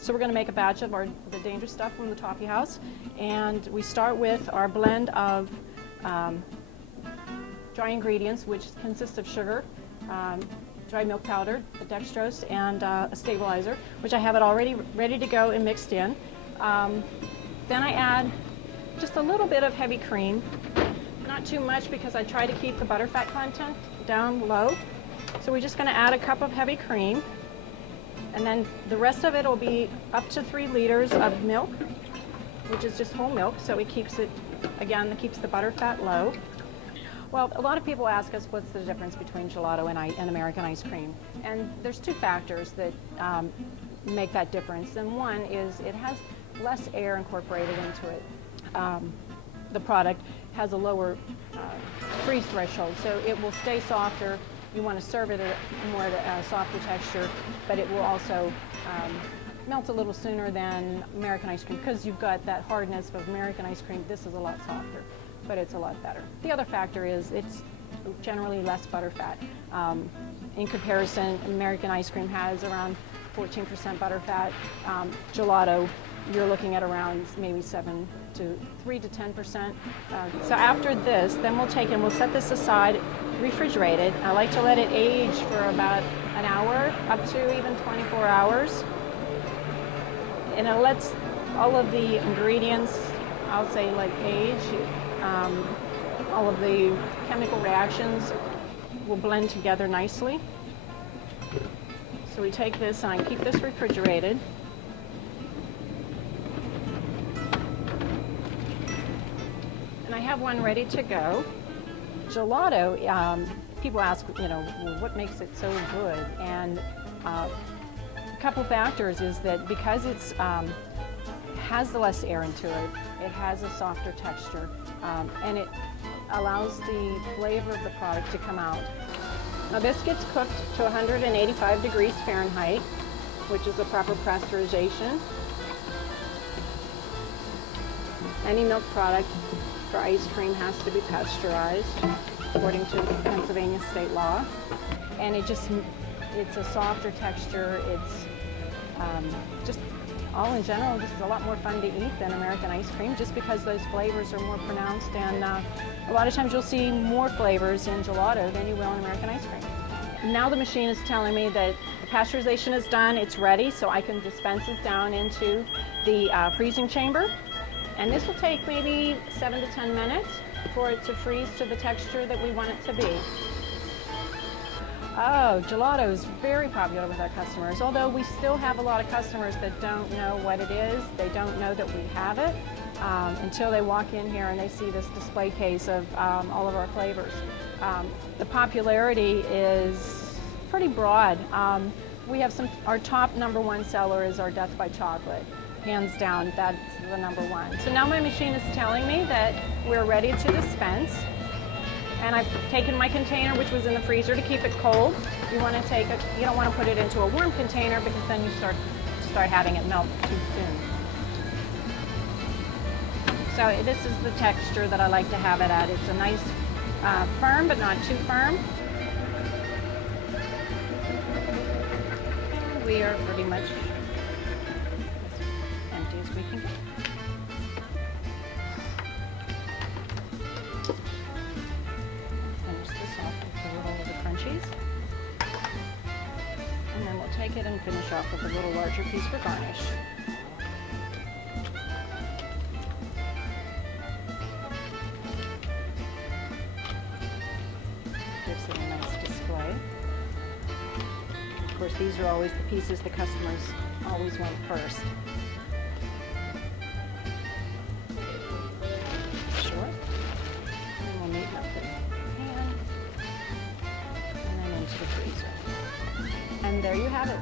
So we're going to make a batch of the dangerous stuff from the toffee house, and we start with our blend of dry ingredients, which consists of sugar, dry milk powder, a dextrose, and a stabilizer, which I have it already ready to go and mixed in. Then I add just a little bit of heavy cream, not too much because I try to keep the butterfat content down low. So we're just going to add a cup of heavy cream, and then the rest of it will be up to 3 liters of milk, which is just whole milk, so it keeps it, again, it keeps the butterfat low. Well, a lot of people ask us what's the difference between gelato and American ice cream, and there's 2 factors that make that difference, and one is it has less air incorporated into it. The product has a lower freeze threshold, so it will stay softer. You want to serve it at more at a softer texture, but it will also melt a little sooner than American ice cream because you've got that hardness of American ice cream. This is a lot softer, but it's a lot better. The other factor is it's generally less butterfat. In comparison, American ice cream has around 14% butterfat. Gelato, you're looking at around maybe 3 to 10%. So after this, then we'll take and we'll set this aside, refrigerated. I like to let it age for about an hour, up to even 24 hours. And it lets all of the ingredients, I'll say like age, all of the chemical reactions will blend together nicely. So we take this and I keep this refrigerated. And I have one ready to go. Gelato, people ask, well, what makes it so good? And a couple factors is that because it's has the less air into it, it has a softer texture, and it allows the flavor of the product to come out. Now this gets cooked to 185 degrees Fahrenheit, which is the proper pasteurization. Any milk product for ice cream has to be pasteurized according to Pennsylvania state law. And it's a softer texture. It's just all in general just a lot more fun to eat than American ice cream just because those flavors are more pronounced, and a lot of times you'll see more flavors in gelato than you will in American ice cream. Now the machine is telling me that the pasteurization is done, it's ready, so I can dispense it down into the freezing chamber. And this will take maybe 7 to 10 minutes for it to freeze to the texture that we want it to be. Oh, gelato is very popular with our customers, although we still have a lot of customers that don't know what it is. They don't know that we have it until they walk in here and they see this display case of all of our flavors. The popularity is pretty broad. We have our top #1 seller is our Death by Chocolate. Hands down, that's the #1. So now my machine is telling me that we're ready to dispense. And I've taken my container, which was in the freezer, to keep it cold. You don't want to put it into a warm container because then you start having it melt too soon. So this is the texture that I like to have it at. It's a nice firm, but not too firm. We are pretty much as empty as we can get. And then we'll take it and finish off with a little larger piece for garnish. Gives it a nice display. Of course, these are always the pieces the customers always want first. Sure. And we'll neaten up the pan. And then into the freezer. And there you have it.